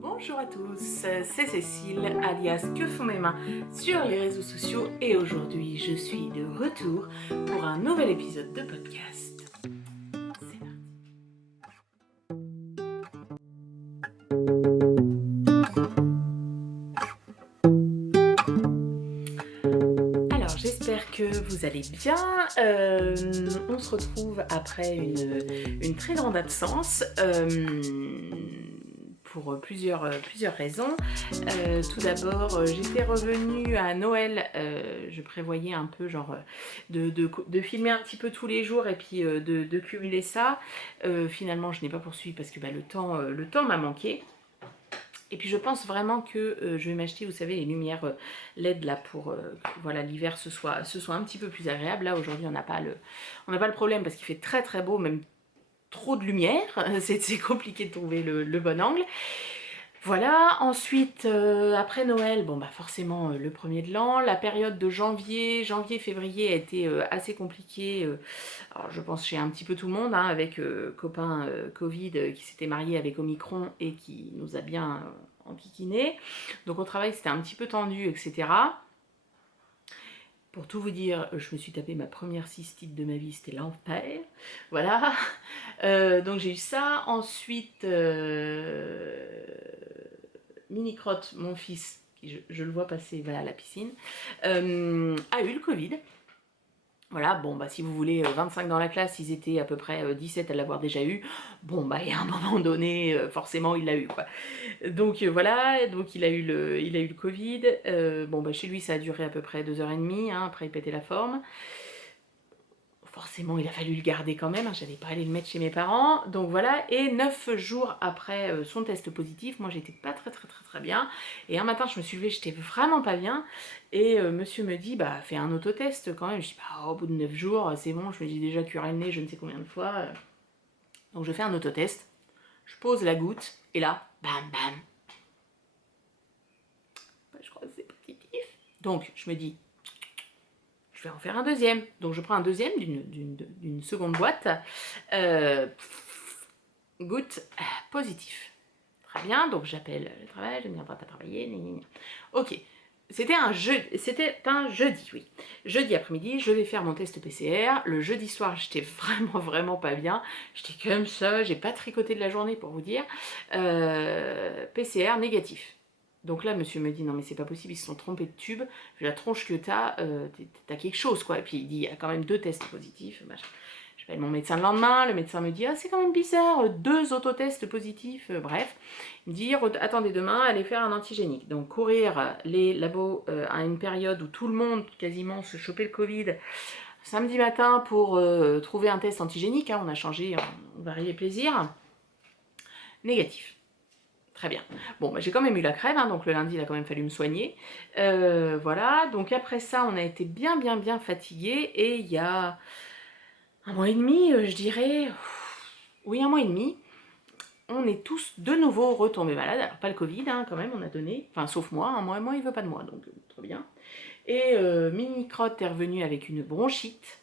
Bonjour à tous, c'est Cécile, alias Que font mes mains sur les réseaux sociaux et aujourd'hui je suis de retour pour un nouvel épisode de podcast. C'est parti. Alors j'espère que vous allez bien, on se retrouve après une très grande absence. Pour plusieurs raisons. Tout d'abord, j'étais revenue à Noël, je prévoyais un peu genre de filmer un petit peu tous les jours et puis de cumuler ça. Finalement, je n'ai pas poursuivi parce que le temps m'a manqué. Et puis je pense vraiment que je vais m'acheter, vous savez, les lumières LED là pour que voilà, l'hiver ce soit un petit peu plus agréable. Là aujourd'hui on n'a pas le problème parce qu'il fait très très beau, même trop de lumière, c'est compliqué de trouver le bon angle. Voilà, ensuite, après Noël, bon bah forcément le premier de l'an, la période de janvier-février a été assez compliquée, alors je pense chez un petit peu tout le monde, hein, avec copain Covid qui s'était marié avec Omicron et qui nous a bien enquiquiné. Donc au travail c'était un petit peu tendu, etc. Pour tout vous dire, je me suis tapé ma première cystite de ma vie, c'était l'enfer. Voilà. Donc j'ai eu ça. Ensuite, Mini-Crotte, mon fils, qui je le vois passer voilà, à la piscine, a eu le Covid. Voilà, bon, bah si vous voulez 25 dans la classe, ils étaient à peu près 17 à l'avoir déjà eu. Bon, bah, et à un moment donné, forcément, il l'a eu, quoi. Donc voilà, donc il a eu le Covid. Bon, bah chez lui, ça a duré à peu près 2h30, hein, après il pétait la forme. Forcément, il a fallu le garder quand même, hein, j'allais pas aller le mettre chez mes parents. Donc voilà, et 9 jours après son test positif, moi j'étais pas très bien. Et un matin, je me suis levée, j'étais vraiment pas bien. Et monsieur me dit, bah fais un autotest quand même. Je dis, bah au bout de 9 jours, c'est bon, je me dis déjà curé le nez je ne sais combien de fois. Donc je fais un autotest, je pose la goutte, et là, bam bam, bah, je crois que c'est positif. Donc je me dis, je vais en faire un deuxième. Donc je prends un deuxième d'une seconde boîte. Euh, Goutte positif. Très bien, donc j'appelle le travail, je ne viendrai pas travailler. Ok, c'était un jeudi, oui. Jeudi après-midi, je vais faire mon test PCR. Le jeudi soir, j'étais vraiment pas bien. J'étais comme ça, j'ai pas tricoté de la journée pour vous dire. PCR négatif. Donc là, monsieur me dit, non mais c'est pas possible, ils se sont trompés de tube. Vu la tronche que t'as quelque chose, quoi. Et puis il dit, il y a quand même 2 tests positifs, machin. J'appelle mon médecin le lendemain, le médecin me dit, ah c'est quand même bizarre, 2 autotests positifs, bref. Il me dit, attendez demain, allez faire un antigénique. Donc courir les labos à une période où tout le monde quasiment se chopait le Covid, samedi matin pour trouver un test antigénique, hein, on a changé, on varie les plaisirs, négatif. Très bien. Bon, bah, j'ai quand même eu la crève, hein, donc le lundi, il a quand même fallu me soigner. Voilà, donc après ça, on a été bien fatigués, et il y a un mois et demi, je dirais, oui, un mois et demi, on est tous de nouveau retombés malades. Alors pas le Covid, hein, quand même, on a donné, enfin sauf moi, hein, moi il veut pas de moi, donc très bien. Et Mini-Crotte est revenu avec une bronchite,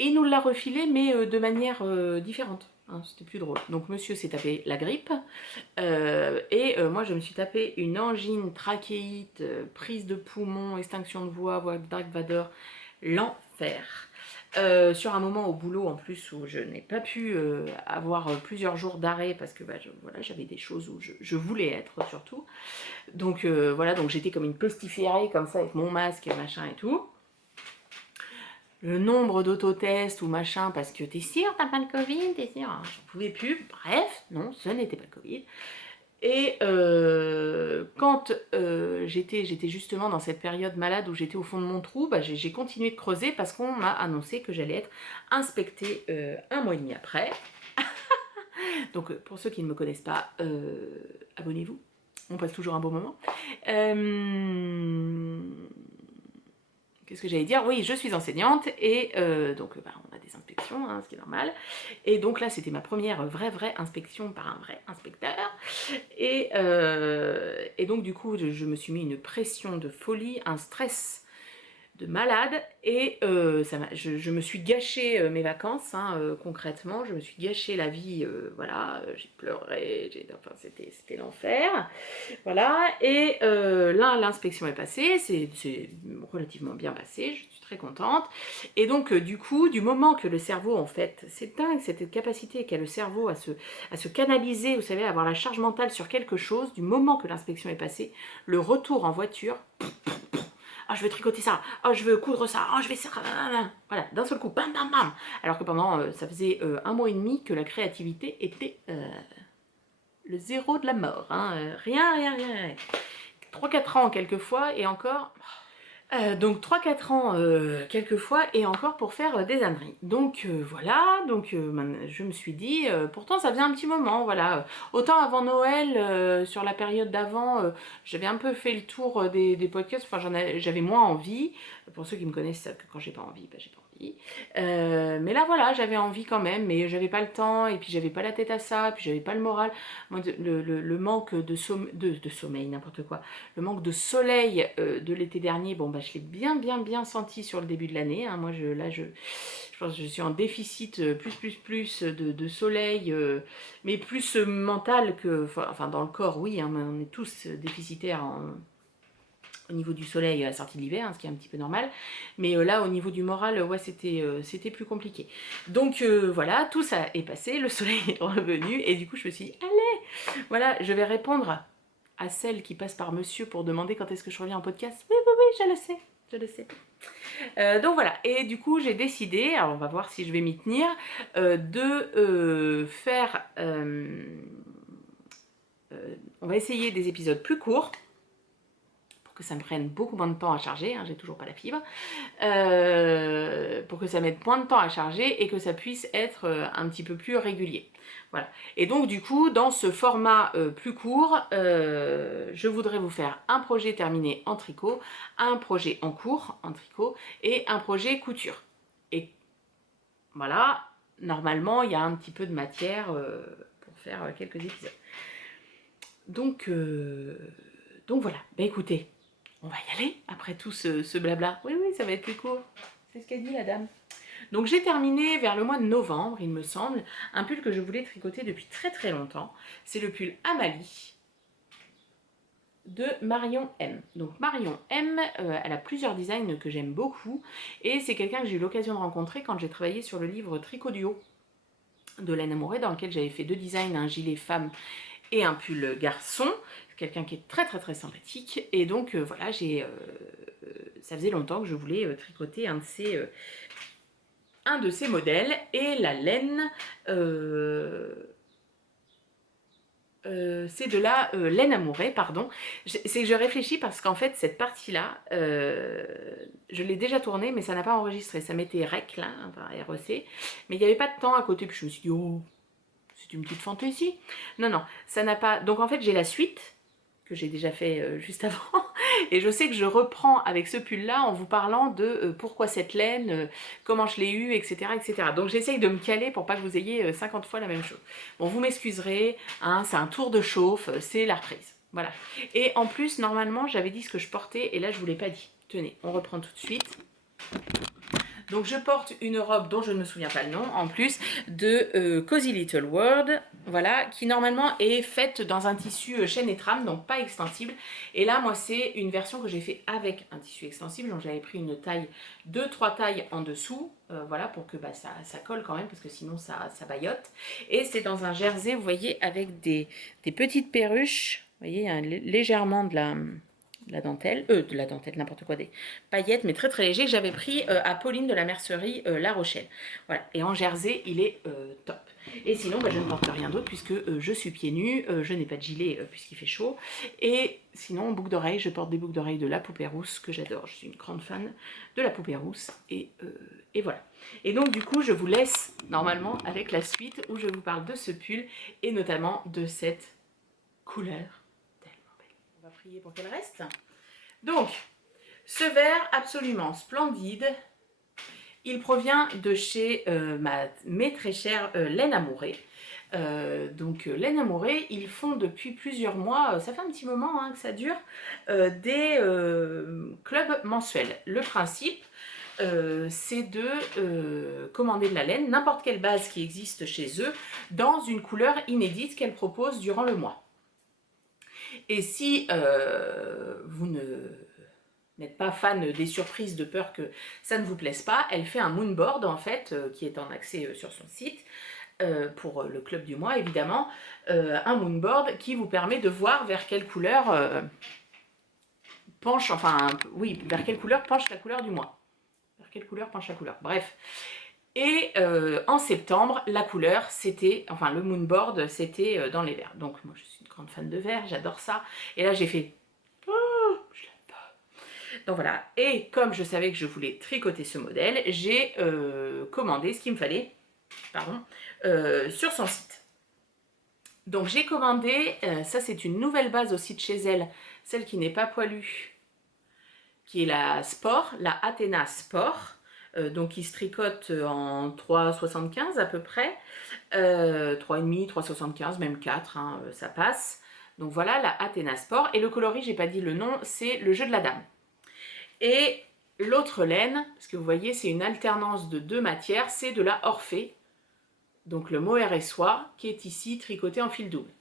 et il nous l'a refilé, mais de manière différente. Hein, c'était plus drôle. Donc monsieur s'est tapé la grippe, et moi je me suis tapé une angine, trachéite, prise de poumon, extinction de voix de Dark Vador, l'enfer. Sur un moment au boulot en plus où je n'ai pas pu avoir plusieurs jours d'arrêt parce que voilà, j'avais des choses où je voulais être surtout. Donc voilà, donc j'étais comme une pestiférée comme ça avec mon masque, machin et tout. Le nombre d'autotests ou machin parce que t'es sûr t'as pas le Covid, t'es sûr, hein, j'en pouvais plus. Bref, non, ce n'était pas le Covid. Et quand j'étais justement dans cette période malade où j'étais au fond de mon trou, bah, j'ai continué de creuser parce qu'on m'a annoncé que j'allais être inspectée un mois et demi après. Donc pour ceux qui ne me connaissent pas, abonnez-vous, on passe toujours un bon moment. Qu'est-ce que j'allais dire? Oui, je suis enseignante et donc on a des inspections, hein, ce qui est normal. Et donc là, c'était ma première vraie inspection par un vrai inspecteur. Et donc du coup, je me suis mis une pression de folie, un stress de malade et je me suis gâché mes vacances, hein, concrètement, je me suis gâché la vie, voilà, j'ai pleuré, enfin, c'était l'enfer, voilà, et là l'inspection est passée, c'est relativement bien passé, je suis très contente, et donc du coup, du moment que le cerveau, en fait, c'est dingue cette capacité qu'a le cerveau à se canaliser, vous savez, à avoir la charge mentale sur quelque chose, du moment que l'inspection est passée, le retour en voiture, ah, je veux tricoter ça, oh, je veux coudre ça, oh, je vais ça, voilà, d'un seul coup, bam, bam, bam. Alors que pendant, ça faisait 1 mois et demi que la créativité était le zéro de la mort, hein, rien, rien, rien, rien. 3-4 ans quelquefois, et encore, donc 3-4 ans quelquefois et encore pour faire des âneries. Donc voilà, donc je me suis dit, pourtant ça faisait un petit moment, voilà. Autant avant Noël, sur la période d'avant, j'avais un peu fait le tour des podcasts, enfin j'avais moins envie. Pour ceux qui me connaissent savent que quand j'ai pas envie, bah, j'ai pas envie. Mais là voilà, j'avais envie quand même, mais j'avais pas le temps, et puis j'avais pas la tête à ça, puis j'avais pas le moral. Moi, le manque de sommeil, n'importe quoi. Le manque de soleil de l'été dernier, bon bah je l'ai bien senti sur le début de l'année, hein. Moi je pense que je suis en déficit plus de soleil, mais plus mental que, enfin dans le corps oui, hein, on est tous déficitaires au niveau du soleil à la sortie de l'hiver, hein, ce qui est un petit peu normal, mais là au niveau du moral, ouais c'était plus compliqué. Donc voilà, tout ça est passé, le soleil est revenu, et du coup je me suis dit, allez, voilà, je vais répondre à celle qui passe par monsieur pour demander quand est-ce que je reviens en podcast. Oui, oui, oui, je le sais, je le sais. Donc voilà, et du coup j'ai décidé, alors on va voir si je vais m'y tenir, de faire... on va essayer des épisodes plus courts, que ça me prenne beaucoup moins de temps à charger, hein, j'ai toujours pas la fibre, pour que ça mette moins de temps à charger et que ça puisse être un petit peu plus régulier. Voilà. Et donc du coup, dans ce format plus court, je voudrais vous faire un projet terminé en tricot, un projet en cours en tricot et un projet couture. Et voilà, normalement, il y a un petit peu de matière pour faire quelques épisodes. Donc voilà, bah écoutez, on va y aller après tout ce blabla. Oui, oui, ça va être plus court. C'est ce qu'a dit la dame. Donc j'ai terminé vers le mois de novembre, il me semble, un pull que je voulais tricoter depuis très longtemps. C'est le pull Amalie de Marion M. Donc Marion M, elle a plusieurs designs que j'aime beaucoup. Et c'est quelqu'un que j'ai eu l'occasion de rencontrer quand j'ai travaillé sur le livre Tricot Duo de Laine Amouret, dans lequel j'avais fait 2 designs, un gilet femme et un pull garçon. Quelqu'un qui est très sympathique, et donc voilà, ça faisait longtemps que je voulais tricoter un de ces modèles, et la laine, c'est de la laine Amouret, pardon. C'est que je réfléchis parce qu'en fait cette partie là, je l'ai déjà tournée mais ça n'a pas enregistré, ça m'était REC là, enfin REC, mais il n'y avait pas de temps à côté, puis je me suis dit oh, c'est une petite fantaisie. Non, ça n'a pas... Donc en fait j'ai la suite que j'ai déjà fait juste avant, et je sais que je reprends avec ce pull là en vous parlant de pourquoi cette laine, comment je l'ai eu, etc. Donc j'essaye de me caler pour pas que vous ayez 50 fois la même chose. Bon, vous m'excuserez, hein, c'est un tour de chauffe, c'est la reprise. Voilà. Et en plus, normalement, j'avais dit ce que je portais, et là, je vous l'ai pas dit. Tenez, on reprend tout de suite. Donc je porte une robe dont je ne me souviens pas le nom, en plus, de Cozy Little World, voilà, qui normalement est faite dans un tissu chaîne et trame, donc pas extensible. Et là, moi, c'est une version que j'ai fait avec un tissu extensible, donc j'avais pris une taille, 2-3 tailles en dessous, voilà, pour que bah, ça colle quand même, parce que sinon ça baillote. Et c'est dans un jersey, vous voyez, avec des petites perruches, vous voyez, il y a légèrement de la dentelle, n'importe quoi, des paillettes, mais très léger, que j'avais pris à Pauline de la mercerie La Rochelle. Voilà, et en jersey, il est top. Et sinon, bah, je ne porte rien d'autre puisque je suis pieds nus, je n'ai pas de gilet puisqu'il fait chaud. Et sinon, boucles d'oreilles, je porte des boucles d'oreilles de La Poupée Rousse que j'adore. Je suis une grande fan de La Poupée Rousse. Et voilà. Et donc, du coup, je vous laisse normalement avec la suite où je vous parle de ce pull et notamment de cette couleur. On va prier pour qu'elle reste. Donc, ce verre absolument splendide, il provient de chez mes très chères Laine Amouret. Donc Laine Amourée, ils font depuis plusieurs mois, ça fait un petit moment hein, que ça dure, des clubs mensuels. Le principe, c'est de commander de la laine, n'importe quelle base qui existe chez eux, dans une couleur inédite qu'elle propose durant le mois. Et si vous n'êtes pas fan des surprises de peur que ça ne vous plaise pas, elle fait un moonboard en fait, qui est en accès sur son site, pour le club du mois évidemment, un moonboard qui vous permet de voir vers quelle couleur penche, enfin oui, vers quelle couleur penche la couleur du mois. Vers quelle couleur penche la couleur, bref. Et en septembre, la couleur, c'était, enfin le moonboard, c'était dans les verts. Donc moi je suis une grande fan de vert, j'adore ça. Et là j'ai fait, oh, je l'aime pas. Donc voilà, et comme je savais que je voulais tricoter ce modèle, j'ai commandé ce qu'il me fallait, pardon, sur son site. Donc j'ai commandé, ça c'est une nouvelle base aussi de chez elle, celle qui n'est pas poilue, qui est la Sport, la Athena Sport. Donc qui se tricote en 3,75 à peu près, 3,5, 3,75, même 4, hein, ça passe. Donc voilà la Athena Sport, et le coloris, j'ai pas dit le nom, c'est le jeu de la dame. Et l'autre laine, parce que vous voyez c'est une alternance de deux matières, c'est de la Orphée, donc le mohair et soie, qui est ici tricoté en fil double.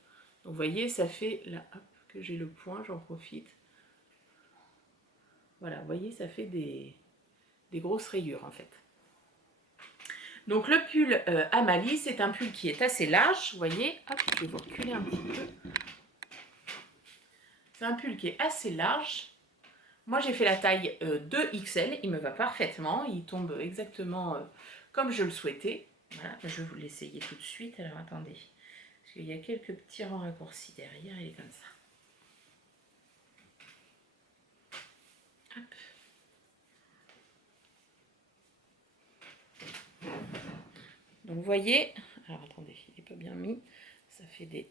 Donc vous voyez ça fait, là hop, que j'ai le point, j'en profite. Voilà, vous voyez ça fait des grosses rayures en fait. Donc le pull Amalie, c'est un pull qui est assez large, vous voyez, hop, je vais vous reculer un petit peu. C'est un pull qui est assez large. Moi j'ai fait la taille 2XL, il me va parfaitement, il tombe exactement comme je le souhaitais. Voilà, je vais vous l'essayer tout de suite, alors attendez, parce qu'il y a quelques petits rangs raccourcis derrière, il est comme ça. Hop. Donc vous voyez, alors attendez, il n'est pas bien mis, ça fait des...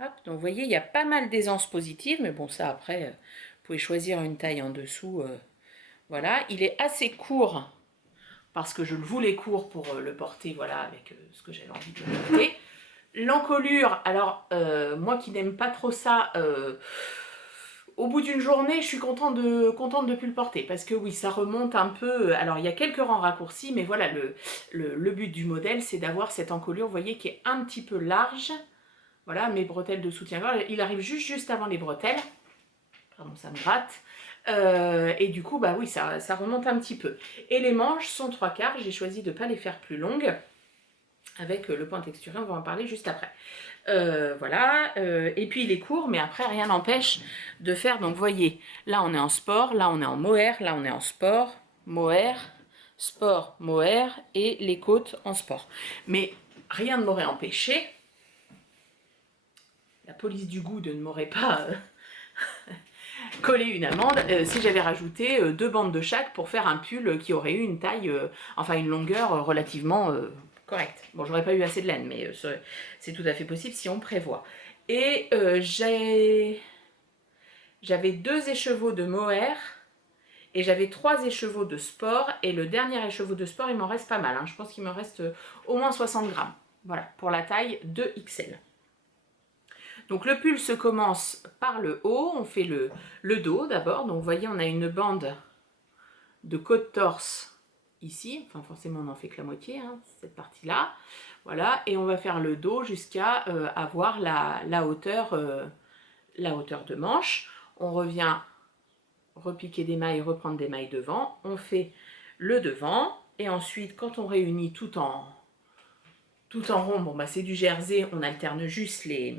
Hop, donc vous voyez, il y a pas mal d'aisance positive, mais bon ça après, vous pouvez choisir une taille en dessous. Voilà, il est assez court, parce que je le voulais court pour le porter, voilà, avec ce que j'avais envie de le porter. L'encolure, alors moi qui n'aime pas trop ça, au bout d'une journée, je suis contente de plus le porter, parce que oui, ça remonte un peu. Alors il y a quelques rangs raccourcis, mais voilà, le but du modèle, c'est d'avoir cette encolure, vous voyez, qui est un petit peu large. Voilà, mes bretelles de soutien-gorge, il arrive juste avant les bretelles. Pardon, ça me gratte. Et du coup, bah oui, ça remonte un petit peu. Et les manches sont 3/4, j'ai choisi de ne pas les faire plus longues. Avec le point texturé, on va en parler juste après. Voilà, et puis il est court, mais après rien n'empêche de faire, donc vous voyez, là on est en sport, là on est en mohair, là on est en sport, mohair, sport, mohair, et les côtes en sport. Mais rien ne m'aurait empêché, la police du goût ne m'aurait pas collé une amende si j'avais rajouté 2 bandes de chaque pour faire un pull qui aurait eu une taille, enfin une longueur relativement correcte. Bon, j'aurais pas eu assez de laine, mais c'est tout à fait possible si on prévoit. Et j'avais 2 écheveaux de mohair et j'avais 3 écheveaux de sport, et le dernier écheveau de sport, il m'en reste pas mal, hein. Je pense qu'il m'en reste au moins 60 grammes. Voilà, pour la taille 2XL. Donc le pull se commence par le haut, on fait le dos d'abord. Donc vous voyez, on a une bande de côte-torse ici. Enfin forcément, on n'en fait que la moitié, hein, cette partie-là. Voilà, et on va faire le dos jusqu'à avoir la hauteur de manche. On revient repiquer des mailles, reprendre des mailles devant. On fait le devant, et ensuite, quand on réunit tout en rond, bon bah c'est du jersey, on alterne juste les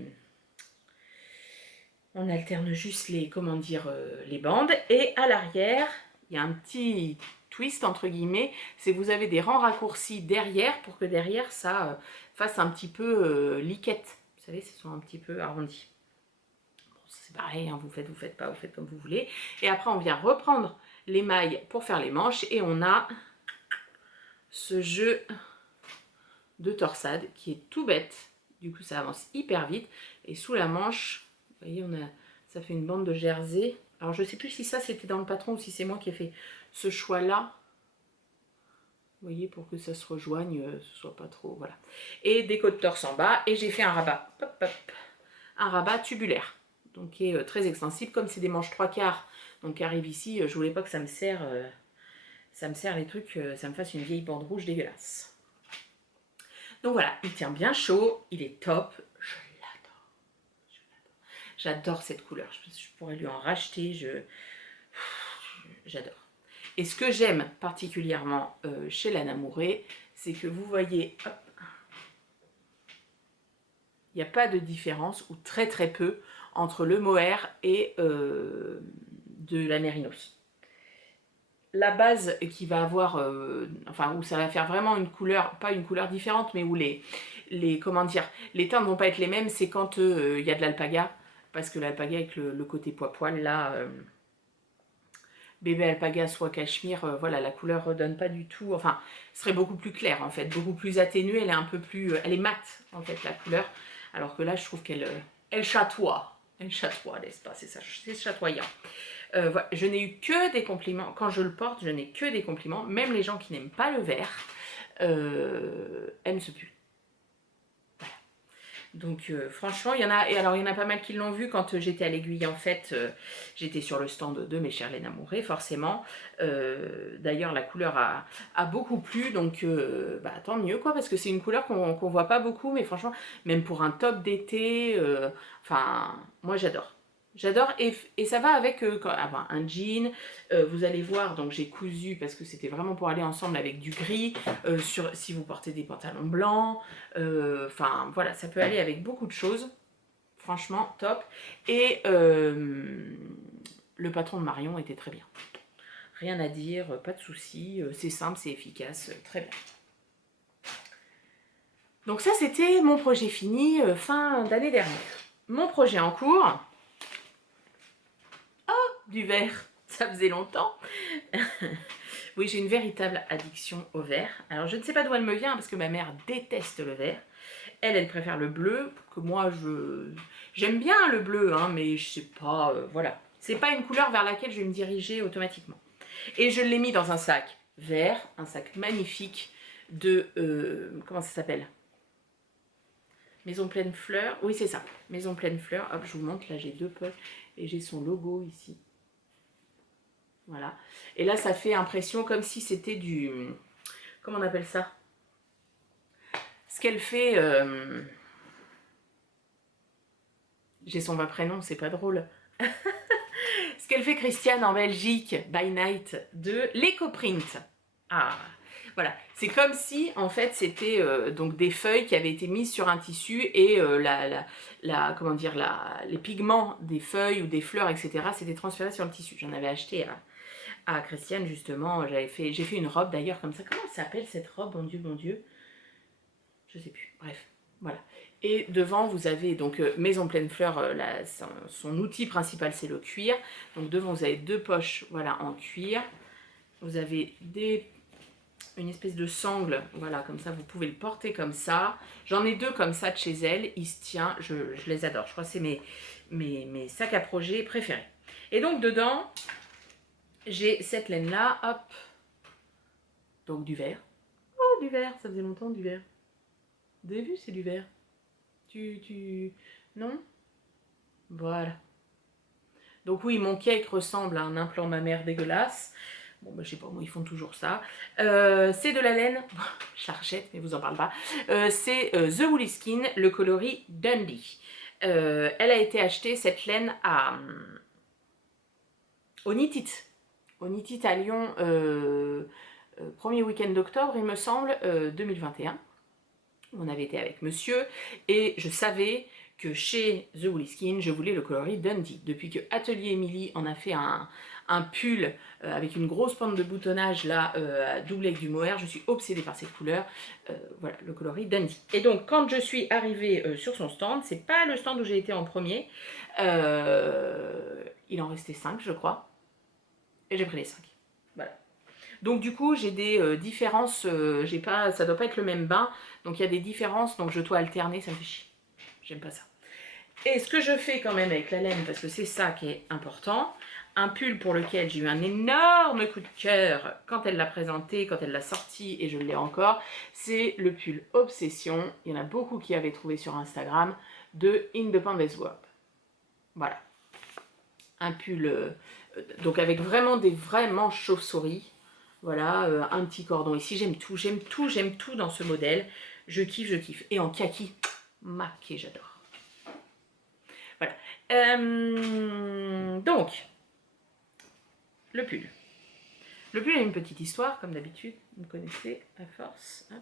comment dire, les bandes. Et à l'arrière, il y a un petit twist entre guillemets, c'est que vous avez des rangs raccourcis derrière pour que derrière ça fasse un petit peu liquette. Vous savez, ce sont un petit peu arrondis. Bon, c'est pareil, hein, vous faites pas, vous faites comme vous voulez. Et après, on vient reprendre les mailles pour faire les manches, et on a ce jeu de torsade qui est tout bête. Du coup, ça avance hyper vite. Et sous la manche, vous voyez, ça fait une bande de jersey. Alors, je ne sais plus si ça, c'était dans le patron ou si c'est moi qui ai fait ce choix-là. Vous voyez, pour que ça se rejoigne, ce soit pas trop, voilà. Et des côtes torse en bas, et j'ai fait un rabat, hop, hop, un rabat tubulaire, donc qui est très extensible, comme c'est des manches 3/4, donc qui arrive ici, je voulais pas que ça me serre les trucs, ça me fasse une vieille bande rouge dégueulasse. Donc voilà, il tient bien chaud, il est top, je l'adore. J'adore cette couleur, je pourrais lui en racheter, j'adore. Et ce que j'aime particulièrement chez la Namouré, c'est que vous voyez, hop, il n'y a pas de différence, ou très très peu, entre le mohair et de la mérinos. La base qui va avoir, enfin où ça va faire vraiment une couleur, pas une couleur différente, mais où comment dire, les teintes ne vont pas être les mêmes, c'est quand il y a de l'alpaga, parce que l'alpaga avec le côté poil là, bébé alpaga soit cachemire, voilà, la couleur redonne pas du tout, enfin, serait beaucoup plus claire en fait, beaucoup plus atténuée, elle est un peu plus, elle est mate en fait la couleur, alors que là je trouve qu'elle chatoie, n'est-ce pas, c'est ça, c'est chatoyant. Voilà. Je n'ai eu que des compliments, quand je le porte, je n'ai que des compliments, même les gens qui n'aiment pas le vert aiment ce pull. Voilà. Donc franchement, il y en a, et alors il y en a pas mal qui l'ont vu quand j'étais à l'Aiguille, en fait, j'étais sur le stand de mes chers Laine Amourée, forcément. D'ailleurs, la couleur a beaucoup plu, donc bah, tant mieux, quoi, parce que c'est une couleur qu'on voit pas beaucoup, mais franchement, même pour un top d'été, enfin, moi j'adore. J'adore, et ça va avec un jean, vous allez voir, donc j'ai cousu, parce que c'était vraiment pour aller ensemble avec du gris, si vous portez des pantalons blancs, enfin voilà, ça peut aller avec beaucoup de choses, franchement, top. Et le patron de Marion était très bien. Rien à dire, pas de soucis, c'est simple, c'est efficace, très bien. Donc ça, c'était mon projet fini, fin d'année dernière. Mon projet en cours... Du verre, ça faisait longtemps. Oui, j'ai une véritable addiction au vert. Alors, je ne sais pas d'où elle me vient, parce que ma mère déteste le vert. Elle préfère le bleu, que moi, j'aime bien le bleu, hein, mais je sais pas, voilà. C'est pas une couleur vers laquelle je vais me diriger automatiquement. Et je l'ai mis dans un sac vert, un sac magnifique de... comment ça s'appelle? Maison Pleine Fleurs. Oui, c'est ça. Maison Pleine Fleurs. Hop, je vous montre, là, j'ai 2 poches. Et j'ai son logo ici. Voilà. Et là, ça fait impression comme si c'était du... Comment on appelle ça? Ce qu'elle fait... J'ai son vrai prénom, c'est pas drôle. Ce qu'elle fait Christiane en Belgique, by night, de l'EcoPrint. Ah, voilà. C'est comme si, en fait, c'était donc des feuilles qui avaient été mises sur un tissu et comment dire, les pigments des feuilles ou des fleurs, etc., c'était transféré sur le tissu. J'en avais acheté à Christiane, justement. J'ai fait une robe, d'ailleurs, comme ça. Comment s'appelle cette robe, mon Dieu? Je sais plus. Bref, voilà. Et devant, vous avez donc Maison Pleine Fleurs, son outil principal, c'est le cuir. Donc devant, vous avez 2 poches, voilà, en cuir. Vous avez une espèce de sangle, voilà, comme ça, vous pouvez le porter comme ça. J'en ai 2 comme ça de chez elle, il se tient, je les adore. Je crois que c'est mes sacs à projet préférés. Et donc dedans, j'ai cette laine-là, hop, donc du vert. Oh, du vert, ça faisait longtemps du vert. Vous avez vu, c'est du vert. Non? Voilà. Donc oui, mon cake ressemble à un implant mammaire dégueulasse. Bon, bah, je sais pas, moi, ils font toujours ça. C'est de la laine, je la rejette, mais vous en parle pas. C'est The Woolly Skin, le coloris Dundee. Elle a été achetée, cette laine, au Nitit. Au Nitit à Lyon, premier week-end d'octobre, il me semble, 2021. On avait été avec monsieur, et je savais que chez The Woolly Skin, je voulais le coloris Dundee. Depuis que Atelier Emily en a fait un pull avec une grosse pente de boutonnage là, doublé avec du mohair, je suis obsédée par cette couleur. Voilà, le coloris Dundee. Et donc, quand je suis arrivée sur son stand, c'est pas le stand où j'ai été en premier, il en restait 5, je crois, et j'ai pris les 5. Voilà. Donc du coup, j'ai des différences, ça doit pas être le même bain, donc il y a des différences, donc je dois alterner, ça me fait chier. J'aime pas ça. Et ce que je fais quand même avec la laine, parce que c'est ça qui est important, un pull pour lequel j'ai eu un énorme coup de cœur quand elle l'a présenté, quand elle l'a sorti, et je l'ai encore, c'est le pull Obsession. Il y en a beaucoup qui avaient trouvé sur Instagram, de Independence World. Voilà. Un pull, donc avec vraiment des vrais manches chauve-souris. Voilà, un petit cordon ici. J'aime tout, j'aime tout, j'aime tout dans ce modèle. Je kiffe, je kiffe. Et en kaki, marqué, j'adore. Voilà. Donc, le pull. Le pull a une petite histoire, comme d'habitude. Vous connaissez, à force. Hop.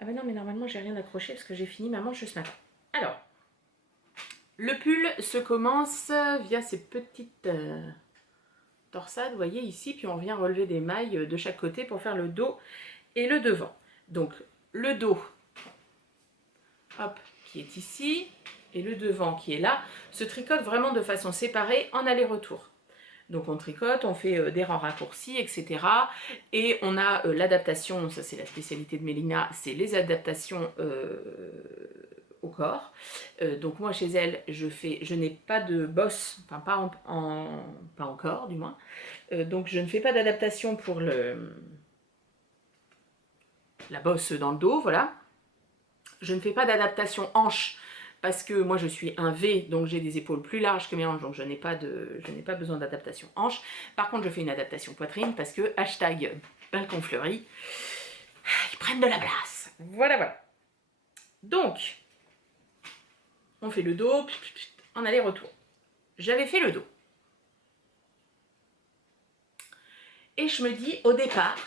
Ah ben non, mais normalement, j'ai rien accroché parce que j'ai fini ma manche ce matin. Alors, le pull se commence via ces petites torsades, vous voyez ici, puis on vient relever des mailles de chaque côté pour faire le dos et le devant. Donc, le dos, hop, qui est ici, et le devant qui est là, se tricote vraiment de façon séparée en aller-retour. Donc on tricote, on fait des rangs raccourcis, etc. Et on a l'adaptation, ça c'est la spécialité de Mélina, c'est les adaptations au corps. Donc moi chez elle, je n'ai pas de bosse, enfin pas encore du moins. Donc je ne fais pas d'adaptation pour la bosse dans le dos, voilà. Je ne fais pas d'adaptation hanche parce que moi je suis un V, donc j'ai des épaules plus larges que mes hanches, donc je n'ai pas besoin d'adaptation hanche. Par contre, je fais une adaptation poitrine parce que hashtag balcon fleuri, ils prennent de la place. Voilà, voilà. Donc, on fait le dos en aller-retour. J'avais fait le dos. Et je me dis au départ,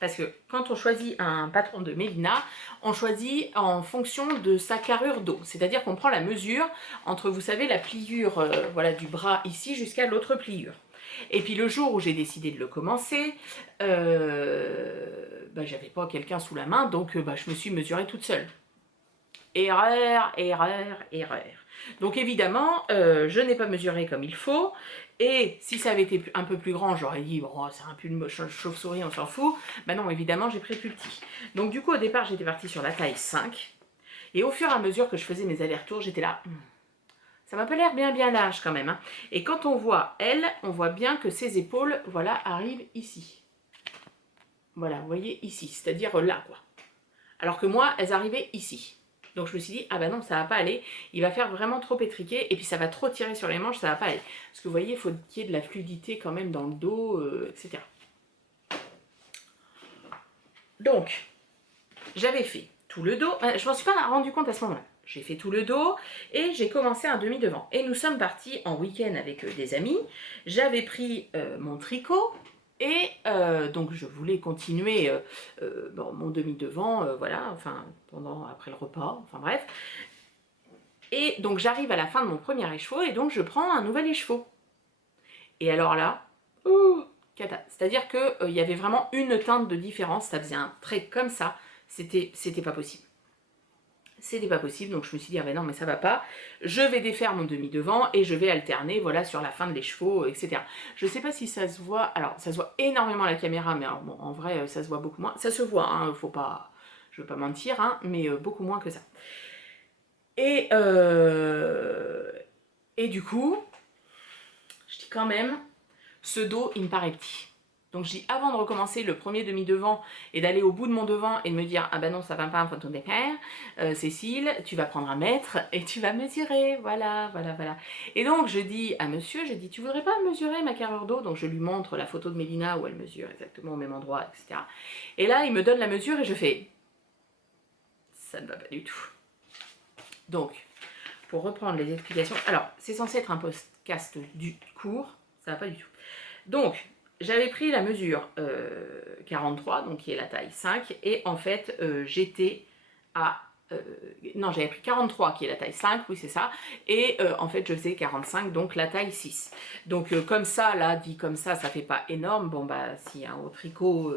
parce que quand on choisit un patron de Mélina, on choisit en fonction de sa carrure dos. C'est-à-dire qu'on prend la mesure entre, vous savez, la pliure voilà, du bras ici jusqu'à l'autre pliure. Et puis le jour où j'ai décidé de le commencer, j'avais pas quelqu'un sous la main, donc je me suis mesurée toute seule. Erreur, erreur, erreur. Donc évidemment, je n'ai pas mesuré comme il faut, et si ça avait été un peu plus grand, j'aurais dit, bon, c'est un pull chauve-souris, on s'en fout. Ben non, évidemment, j'ai pris plus petit. Donc du coup, au départ, j'étais partie sur la taille 5, et au fur et à mesure que je faisais mes allers-retours, j'étais là, ça m'a pas l'air bien large quand même. Hein. Et quand on voit elle, on voit bien que ses épaules, voilà, arrivent ici. Voilà, vous voyez, ici, c'est-à-dire là, quoi. Alors que moi, elles arrivaient ici. Donc je me suis dit, ah bah non, ça va pas aller, il va faire vraiment trop étriqué, et puis ça va trop tirer sur les manches, ça va pas aller. Parce que vous voyez, il faut qu'il y ait de la fluidité quand même dans le dos, etc. Donc, j'avais fait tout le dos, je m'en suis pas rendu compte à ce moment-là. J'ai fait tout le dos, et j'ai commencé un demi-devant. Et nous sommes partis en week-end avec des amis, j'avais pris mon tricot, et donc je voulais continuer mon demi-devant, voilà, enfin, après le repas, enfin bref. Et donc j'arrive à la fin de mon premier écheveau, et donc je prends un nouvel écheveau. Et alors là, cata. C'est-à-dire qu'il y avait vraiment une teinte de différence, ça faisait un trait comme ça, c'était pas possible. C'était pas possible, donc je me suis dit, ah ben non, mais ça va pas. Je vais défaire mon demi-devant et je vais alterner, voilà, sur la fin de l'écheveau, etc. Je sais pas si ça se voit, alors ça se voit énormément à la caméra, mais alors, bon, en vrai, ça se voit beaucoup moins. Ça se voit, hein, faut pas, je veux pas mentir, hein, mais beaucoup moins que ça. Et du coup, je dis quand même, ce dos, il me paraît petit. Donc je dis, avant de recommencer le premier demi-devant et d'aller au bout de mon devant et de me dire, ah ben non, ça va pas, un photo des pères, Cécile, tu vas prendre un mètre et tu vas mesurer, voilà, voilà, voilà. Et donc je dis à monsieur, je dis, tu voudrais pas mesurer ma carrure d'eau? Donc je lui montre la photo de Mélina où elle mesure exactement au même endroit, etc. Et là, il me donne la mesure et je fais, ça ne va pas du tout. Donc, pour reprendre les explications, alors c'est censé être un podcast du court, ça va pas du tout. Donc, j'avais pris la mesure 43, donc qui est la taille 5, et en fait, j'étais à... non, j'avais pris 43, qui est la taille 5, oui, c'est ça, et en fait, je faisais 45, donc la taille 6. Donc, comme ça, là, dit comme ça fait pas énorme. Bon, bah, si, hein, au tricot,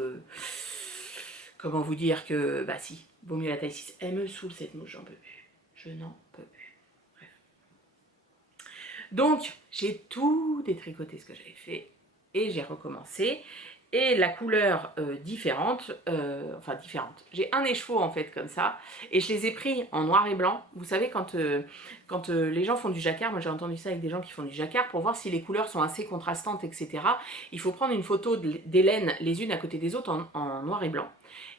comment vous dire que, bah, si, vaut mieux la taille 6. Elle me saoule, cette mouche, j'en peux plus. Je n'en peux plus. Bref. Donc, j'ai tout détricoté ce que j'avais fait, et j'ai recommencé. et la couleur différente, enfin différente. J'ai un écheveau en fait comme ça, et je les ai pris en noir et blanc. Vous savez quand les gens font du jacquard, moi j'ai entendu ça avec des gens qui font du jacquard, pour voir si les couleurs sont assez contrastantes, etc. Il faut prendre une photo des laines les unes à côté des autres en noir et blanc.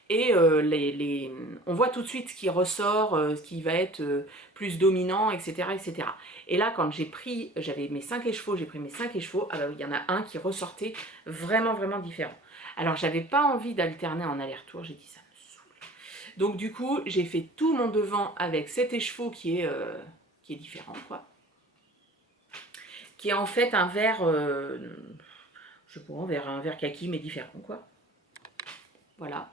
Et on voit tout de suite ce qui ressort, ce qui va être plus dominant, etc., etc. Et là, quand j'avais mes 5 écheveaux, j'ai pris mes 5 écheveaux, ah bah, il y en a un qui ressortait vraiment, vraiment différent. Alors, j'avais pas envie d'alterner en aller-retour, j'ai dit ça me saoule. Donc, du coup, j'ai fait tout mon devant avec cet écheveau qui est différent, quoi. Qui est en fait un vert, je sais pas, un vert kaki, mais différent, quoi. Voilà.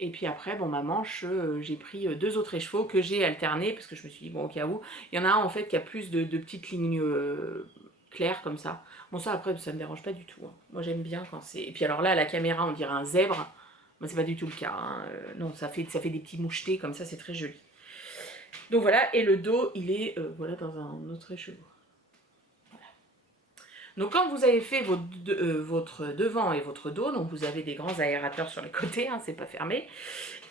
Et puis après, bon, ma manche, j'ai pris 2 autres écheveaux que j'ai alternés, parce que je me suis dit, bon, au cas où, il y en a un en fait qui a plus de petites lignes claires comme ça. Bon, ça après, ça me dérange pas du tout, hein. Moi j'aime bien quand c'est... Et puis alors là, à la caméra, on dirait un zèbre. Moi, c'est pas du tout le cas, hein. Non, ça fait des petits mouchetés comme ça, c'est très joli. Donc voilà, et le dos, il est voilà, dans un autre écheveau. Donc quand vous avez fait votre devant et votre dos, donc vous avez des grands aérateurs sur les côtés, hein, c'est pas fermé,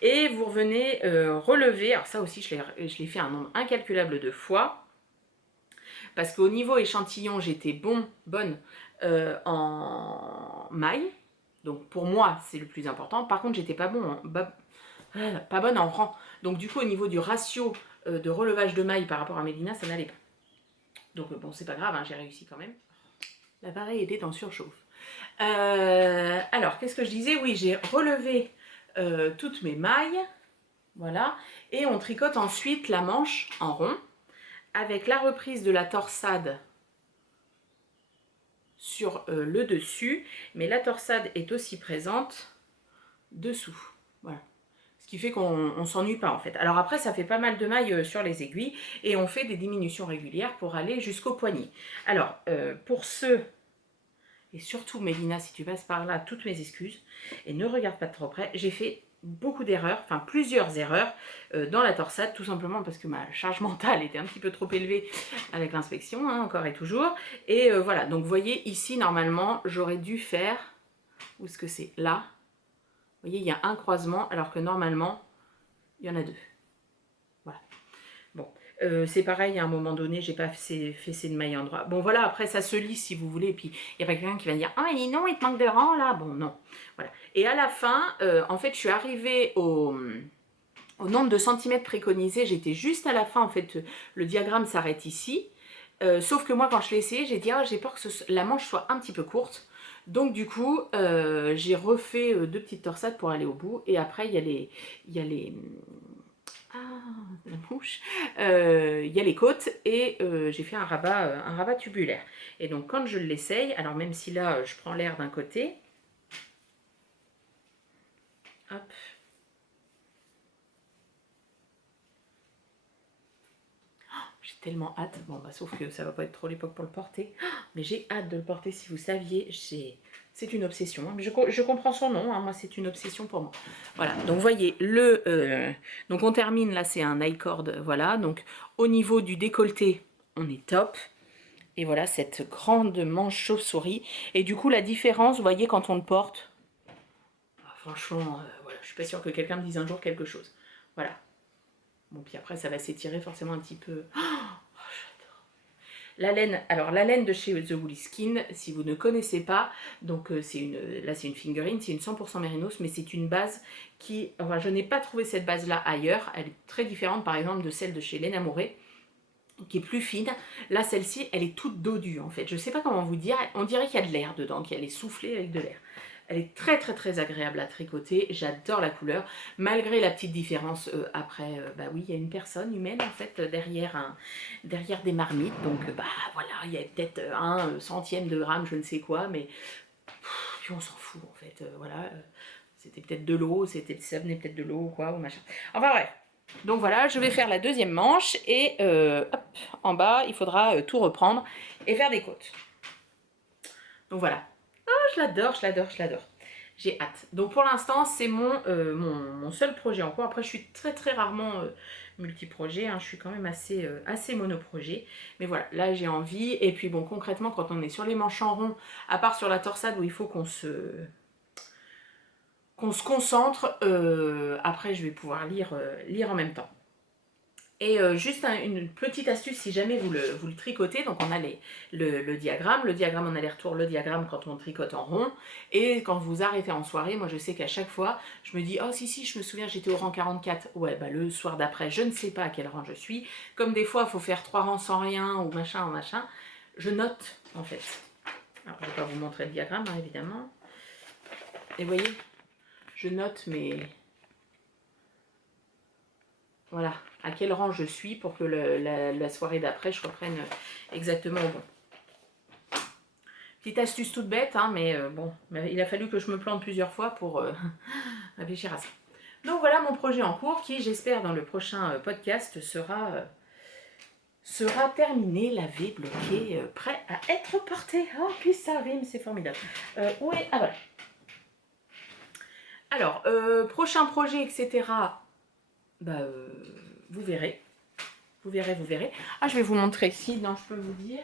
et vous revenez relever, alors ça aussi je l'ai fait un nombre incalculable de fois, parce qu'au niveau échantillon j'étais bonne en maille, donc pour moi c'est le plus important. Par contre j'étais pas bonne en rang, donc du coup au niveau du ratio de relevage de maille par rapport à Mélina, ça n'allait pas. Donc bon, c'est pas grave, hein, j'ai réussi quand même. L'appareil était en surchauffe. Alors, qu'est-ce que je disais? Oui, j'ai relevé toutes mes mailles, voilà, et on tricote ensuite la manche en rond, avec la reprise de la torsade sur le dessus, mais la torsade est aussi présente dessous, voilà. Ce qui fait qu'on ne s'ennuie pas en fait. Alors après, ça fait pas mal de mailles sur les aiguilles, et on fait des diminutions régulières pour aller jusqu'au poignet. Alors, pour ceux... Et surtout, Mélina, si tu passes par là, toutes mes excuses. Et ne regarde pas de trop près. J'ai fait beaucoup d'erreurs, enfin plusieurs erreurs dans la torsade, tout simplement parce que ma charge mentale était un petit peu trop élevée avec l'inspection, hein, encore et toujours. Et voilà, donc vous voyez, ici, normalement, j'aurais dû faire... Où est-ce que c'est? Là. Vous voyez, il y a un croisement, alors que normalement, il y en a 2. Voilà. Bon, c'est pareil, à un moment donné, j'ai pas fait ces mailles en droit. Bon, voilà, après, ça se lit si vous voulez. Et puis, il n'y a pas quelqu'un qui va dire « Ah, mais non, il te manque de rang, là !» Bon, non. Voilà. Et à la fin, en fait, je suis arrivée au nombre de centimètres préconisés. J'étais juste à la fin, en fait, le diagramme s'arrête ici. Sauf que moi, quand je l'ai essayé, j'ai dit « Ah, j'ai peur que la manche soit un petit peu courte. » Donc, du coup, j'ai refait 2 petites torsades pour aller au bout. Et après, il y a les ah, la mouche, il y a les côtes, et j'ai fait un rabat tubulaire. Et donc quand je l'essaye, alors même si là je prends l'air d'un côté, hop, j'ai tellement hâte, bon bah sauf que ça va pas être trop l'époque pour le porter, mais j'ai hâte de le porter. Si vous saviez, c'est une obsession, hein. Je comprends son nom, hein. Moi c'est une obsession pour moi. Voilà, donc vous voyez, donc on termine, là c'est un I-cord, voilà, donc au niveau du décolleté, on est top. Et voilà cette grande manche chauve-souris. Et du coup la différence, vous voyez, quand on le porte, franchement, voilà, je suis pas sûre que quelqu'un me dise un jour quelque chose. Voilà. Bon, puis après ça va s'étirer forcément un petit peu. La laine, alors la laine de chez The Woolly Skin, si vous ne connaissez pas, donc là c'est une figurine, c'est une 100% mérinos, mais c'est une base qui, enfin je n'ai pas trouvé cette base là ailleurs, elle est très différente par exemple de celle de chez Lena Moré, qui est plus fine. Là celle-ci elle est toute dodue en fait, je sais pas comment vous dire, on dirait qu'il y a de l'air dedans, qu'elle est soufflée avec de l'air. Elle est très très très agréable à tricoter, j'adore la couleur, malgré la petite différence après, bah oui, il y a une personne humaine en fait derrière des marmites, donc bah voilà, il y a peut-être un centième de gramme, je ne sais quoi, mais puis on s'en fout en fait, voilà, c'était peut-être de l'eau, ça venait peut-être de l'eau ou quoi, ou machin. Enfin bref, donc voilà, je vais faire la deuxième manche, et hop, en bas, il faudra tout reprendre et faire des côtes. Donc voilà. Je l'adore, je l'adore, je l'adore. J'ai hâte. Donc pour l'instant, c'est mon seul projet en cours. Après, je suis très très rarement multi-projet, hein. Je suis quand même assez monoprojet. Mais voilà, là j'ai envie. Et puis bon, concrètement, quand on est sur les manches en rond, à part sur la torsade où il faut qu'on se qu'on se concentre. Après, je vais pouvoir lire en même temps. Et juste une petite astuce si jamais vous le tricotez, donc on a le diagramme en aller-retour, le diagramme quand on tricote en rond, et quand vous arrêtez en soirée, moi je sais qu'à chaque fois, je me dis, oh si, je me souviens, j'étais au rang 44, ouais, bah le soir d'après, je ne sais pas à quel rang je suis, comme des fois, il faut faire 3 rangs sans rien, ou machin, je note, en fait. Alors, je ne vais pas vous montrer le diagramme, hein, évidemment, et vous voyez, je note mes... Voilà, à quel rang je suis pour que la soirée d'après, je reprenne exactement au bon. Petite astuce toute bête, hein, mais bon, il a fallu que je me plante plusieurs fois pour réfléchir à ça. Donc voilà mon projet en cours qui, j'espère, dans le prochain podcast, sera terminé, lavé, bloqué, prêt à être porté. Oh, puis ça rime, c'est formidable. Où est... Ah voilà. Alors, prochain projet, etc. Bah, vous verrez. Vous verrez. Ah, je vais vous montrer ici. Non, je peux vous dire.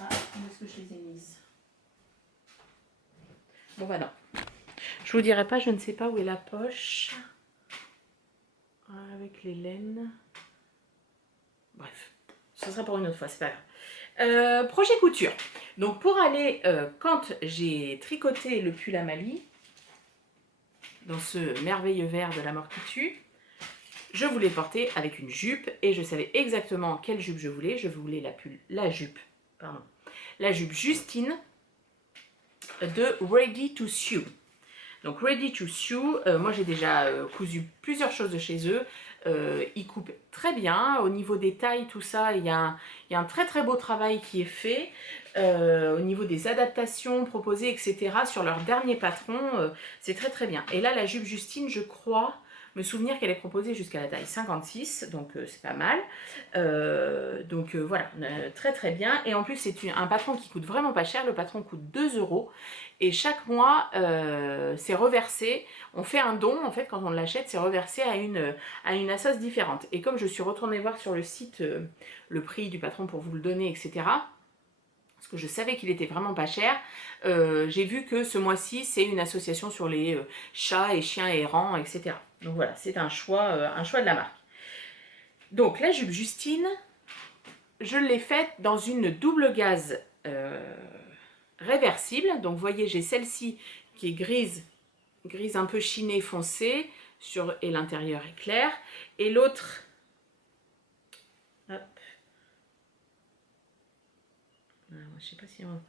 Ah, où est-ce que je les ai mises? Bon, bah non. Je vous dirai pas, je ne sais pas où est la poche. Avec les laines. Bref, ce sera pour une autre fois, c'est pas grave. Projet couture. Donc pour aller, quand j'ai tricoté le pull Amalie, dans ce merveilleux vert de la mort qui tue, je voulais porter avec une jupe et je savais exactement quelle jupe je voulais. Je voulais la jupe Justine de Ready to Sew. Donc Ready to Sew, moi j'ai déjà cousu plusieurs choses de chez eux. Ils coupent très bien. Au niveau des tailles, tout ça, il y a un très très beau travail qui est fait. Au niveau des adaptations proposées, etc. Sur leur dernier patron, c'est très très bien. Et là, la jupe Justine, je crois me souvenir qu'elle est proposée jusqu'à la taille 56, donc c'est pas mal. Voilà, très très bien. Et en plus, c'est un patron qui coûte vraiment pas cher. Le patron coûte 2 €. Et chaque mois, c'est reversé. On fait un don, en fait, quand on l'achète, c'est reversé à une assoce différente. Et comme je suis retournée voir sur le site le prix du patron pour vous le donner, etc., parce que je savais qu'il était vraiment pas cher, j'ai vu que ce mois-ci, c'est une association sur les chats et chiens errants, etc. Donc voilà, c'est un choix de la marque. Donc la jupe Justine, je l'ai faite dans une double gaze réversible. Donc vous voyez, j'ai celle-ci qui est grise un peu chinée foncée, et l'intérieur est clair. Et l'autre, hop, je sais pas si on...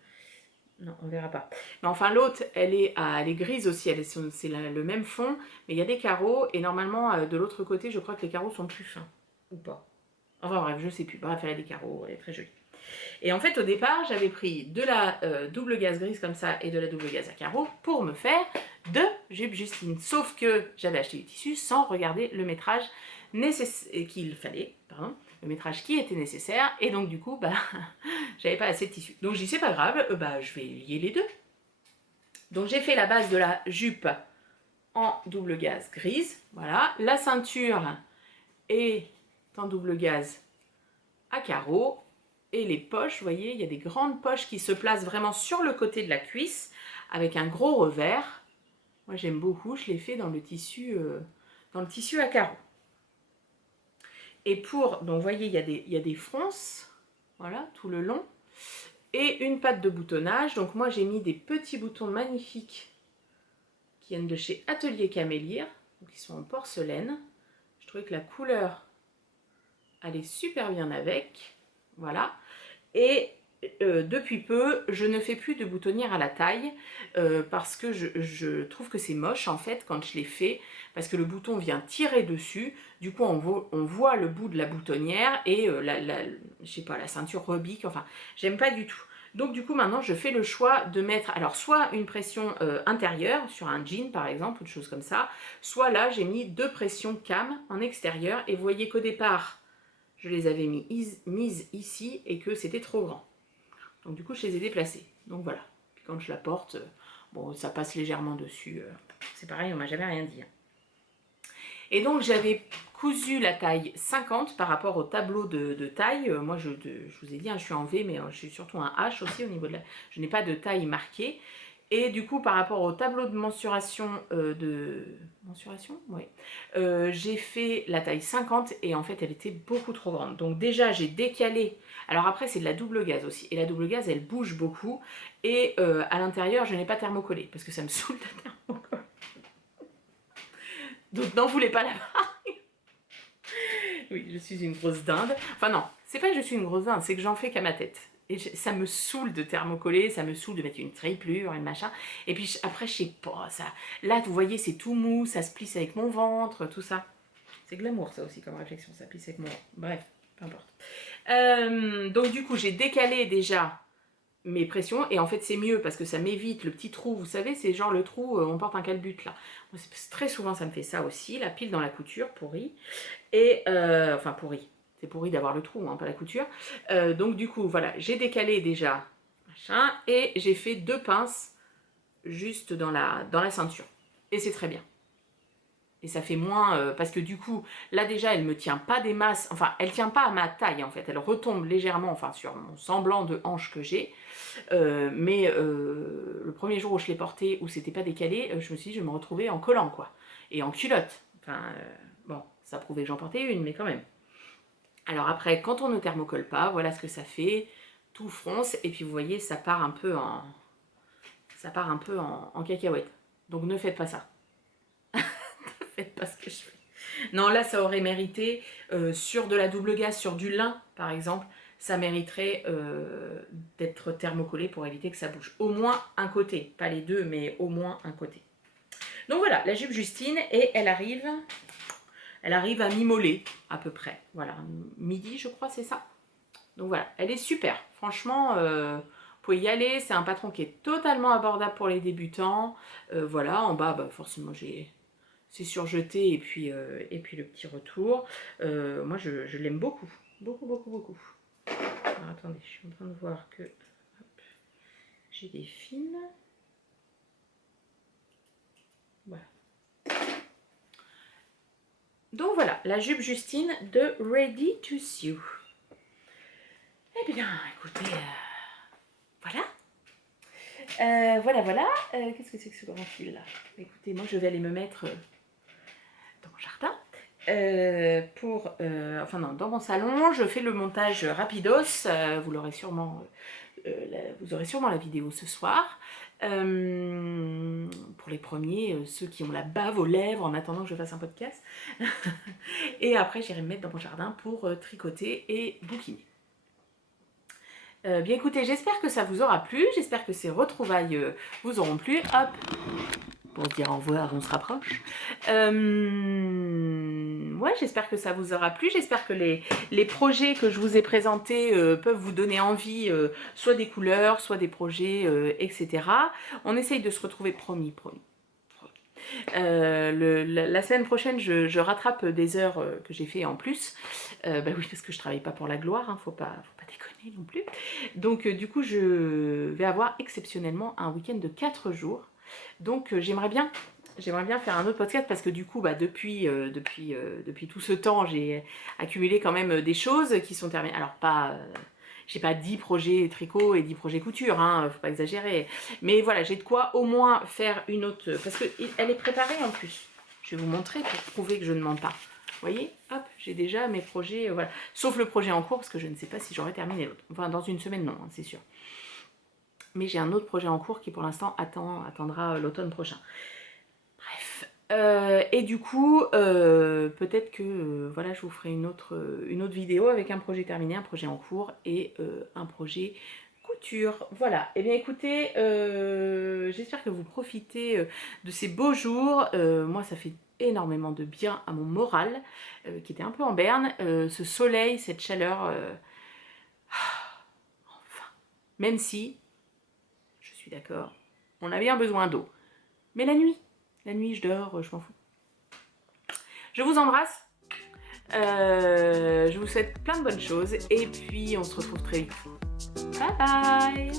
Non, on verra pas. Mais enfin, l'autre, elle est grise aussi, c'est le même fond, mais il y a des carreaux, et normalement, de l'autre côté, je crois que les carreaux sont plus fins, ou pas. Enfin bref, je sais plus. Bref, elle a des carreaux, elle est très jolie. Et en fait, au départ, j'avais pris de la double gaze grise comme ça et de la double gaze à carreaux pour me faire de jupe Justine. Sauf que j'avais acheté du tissu sans regarder le métrage qu'il fallait, pardon, le métrage qui était nécessaire. Et donc, du coup, bah, j'avais pas assez de tissu. Donc, je dis, c'est pas grave, bah, je vais lier les deux. Donc, j'ai fait la base de la jupe en double gaze grise. Voilà. La ceinture est en double gaze à carreaux. Et les poches, vous voyez, il y a des grandes poches qui se placent vraiment sur le côté de la cuisse avec un gros revers. Moi, j'aime beaucoup, je l'ai fait dans le tissu à carreaux. Et donc vous voyez, il y a des fronces, voilà, tout le long. Et une patte de boutonnage. Donc moi, j'ai mis des petits boutons magnifiques qui viennent de chez Atelier Camélire. Donc ils sont en porcelaine. Je trouvais que la couleur allait super bien avec. Voilà. Et depuis peu, je ne fais plus de boutonnière à la taille parce que je trouve que c'est moche en fait quand je l'ai fait, parce que le bouton vient tirer dessus, du coup on voit le bout de la boutonnière et je sais pas, la ceinture rebique, enfin j'aime pas du tout. Donc du coup maintenant je fais le choix de mettre alors soit une pression intérieure sur un jean par exemple, ou de choses comme ça, soit là j'ai mis 2 pressions cam en extérieur et vous voyez qu'au départ je les avais mises ici et que c'était trop grand. Donc du coup, je les ai déplacées. Donc voilà. Puis quand je la porte, bon, ça passe légèrement dessus. C'est pareil, on m'a jamais rien dit. Et donc j'avais cousu la taille 50 par rapport au tableau de taille. Moi, je vous ai dit, hein, je suis en V, mais je suis surtout un H aussi au niveau de la... Je n'ai pas de taille marquée. Et du coup, par rapport au tableau de mensuration, oui, j'ai fait la taille 50 et en fait, elle était beaucoup trop grande. Donc déjà, j'ai décalé. Alors après, c'est de la double gaze aussi. Et la double gaze, elle bouge beaucoup. Et à l'intérieur, je n'ai pas thermocollé parce que ça me saoule de thermocoller. Donc n'en voulez pas la marque. Oui, je suis une grosse dinde. Enfin non, c'est pas que je suis une grosse dinde, c'est que j'en fais qu'à ma tête. Et ça me saoule de thermocoller, ça me saoule de mettre une triplure, une machin. Et puis après, je sais pas, ça... Là, vous voyez, c'est tout mou, ça se plisse avec mon ventre, tout ça. C'est glamour, ça aussi, comme réflexion, ça plisse avec mon ventre. Bref, peu importe. Donc du coup, j'ai décalé déjà mes pressions. Et en fait, c'est mieux parce que ça m'évite le petit trou. Vous savez, c'est genre le trou, on porte un calbut, là. Moi, très souvent, ça me fait ça aussi, la pile dans la couture, pourrie. Et, enfin, pourrie. C'est pourri d'avoir le trou, hein, pas la couture. Donc du coup, voilà, j'ai décalé déjà, machin, et j'ai fait 2 pinces juste dans la ceinture. Et c'est très bien. Et ça fait moins, parce que du coup, là déjà, elle me tient pas des masses, enfin, elle tient pas à ma taille, en fait. Elle retombe légèrement, enfin, sur mon semblant de hanche que j'ai. Mais le premier jour où je l'ai portée, où c'était pas décalé, je me suis dit, je vais me retrouver en collant, quoi. Et en culotte. Enfin, bon, ça prouvait que j'en portais une, mais quand même. Alors après, quand on ne thermocolle pas, voilà ce que ça fait. Tout fronce, et puis vous voyez, ça part un peu en... cacahuète. Donc ne faites pas ça. Ne faites pas ce que je fais. Non, là, ça aurait mérité, sur de la double gaze, sur du lin, par exemple, ça mériterait d'être thermocollé pour éviter que ça bouge. Au moins un côté, pas les deux, mais au moins un côté. Donc voilà, la jupe Justine, et elle arrive à mi-mollet, à peu près. Voilà, midi, je crois, c'est ça. Donc voilà, elle est super. Franchement, vous pouvez y aller. C'est un patron qui est totalement abordable pour les débutants. Voilà, en bas, bah, forcément, c'est surjeté et puis le petit retour. Moi, je l'aime beaucoup. Beaucoup, beaucoup, beaucoup. Alors, attendez, je suis en train de voir que j'ai des fils. Voilà. Donc voilà, la jupe Justine de Ready to Sew. Eh bien, écoutez, voilà. Voilà. Qu'est-ce que c'est que ce grand fil là? Écoutez, moi je vais aller me mettre dans mon jardin. Enfin non, dans mon salon, je fais le montage rapidos. Vous aurez sûrement la vidéo ce soir. Pour les premiers, ceux qui ont la bave aux lèvres en attendant que je fasse un podcast. Et après, j'irai me mettre dans mon jardin pour tricoter et bouquiner. Bien écoutez, j'espère que ça vous aura plu, j'espère que ces retrouvailles vous auront plu. Hop, pour dire au revoir, on se rapproche. Ouais, j'espère que ça vous aura plu, j'espère que les projets que je vous ai présentés peuvent vous donner envie, soit des couleurs, soit des projets, etc. On essaye de se retrouver, promis. La semaine prochaine, je rattrape des heures que j'ai fait en plus. Bah oui, parce que je travaille pas pour la gloire, hein, faut pas déconner non plus. Donc du coup, je vais avoir exceptionnellement un week-end de 4 jours. Donc j'aimerais bien faire un autre podcast parce que du coup, bah, depuis tout ce temps, j'ai accumulé quand même des choses qui sont terminées. Alors pas... j'ai pas 10 projets tricot et 10 projets couture, hein, faut pas exagérer. Mais voilà, j'ai de quoi au moins faire une autre... Parce qu'elle est préparée en plus. Je vais vous montrer pour prouver que je ne mens pas. Vous voyez, hop, j'ai déjà mes projets, voilà. Sauf le projet en cours, parce que je ne sais pas si j'aurai terminé l'autre. Enfin, dans une semaine, non, hein, c'est sûr. Mais j'ai un autre projet en cours qui, pour l'instant, attendra l'automne prochain. Bref. Et du coup, peut-être que voilà, je vous ferai une autre vidéo avec un projet terminé, un projet en cours et un projet couture. Voilà, et bien écoutez, j'espère que vous profitez de ces beaux jours. Moi, ça fait énormément de bien à mon moral, qui était un peu en berne. Ce soleil, cette chaleur, enfin, même si, je suis d'accord, on a bien besoin d'eau. Mais la nuit, je dors, je m'en fous. Je vous embrasse. Je vous souhaite plein de bonnes choses. Et puis, on se retrouve très vite. Bye bye!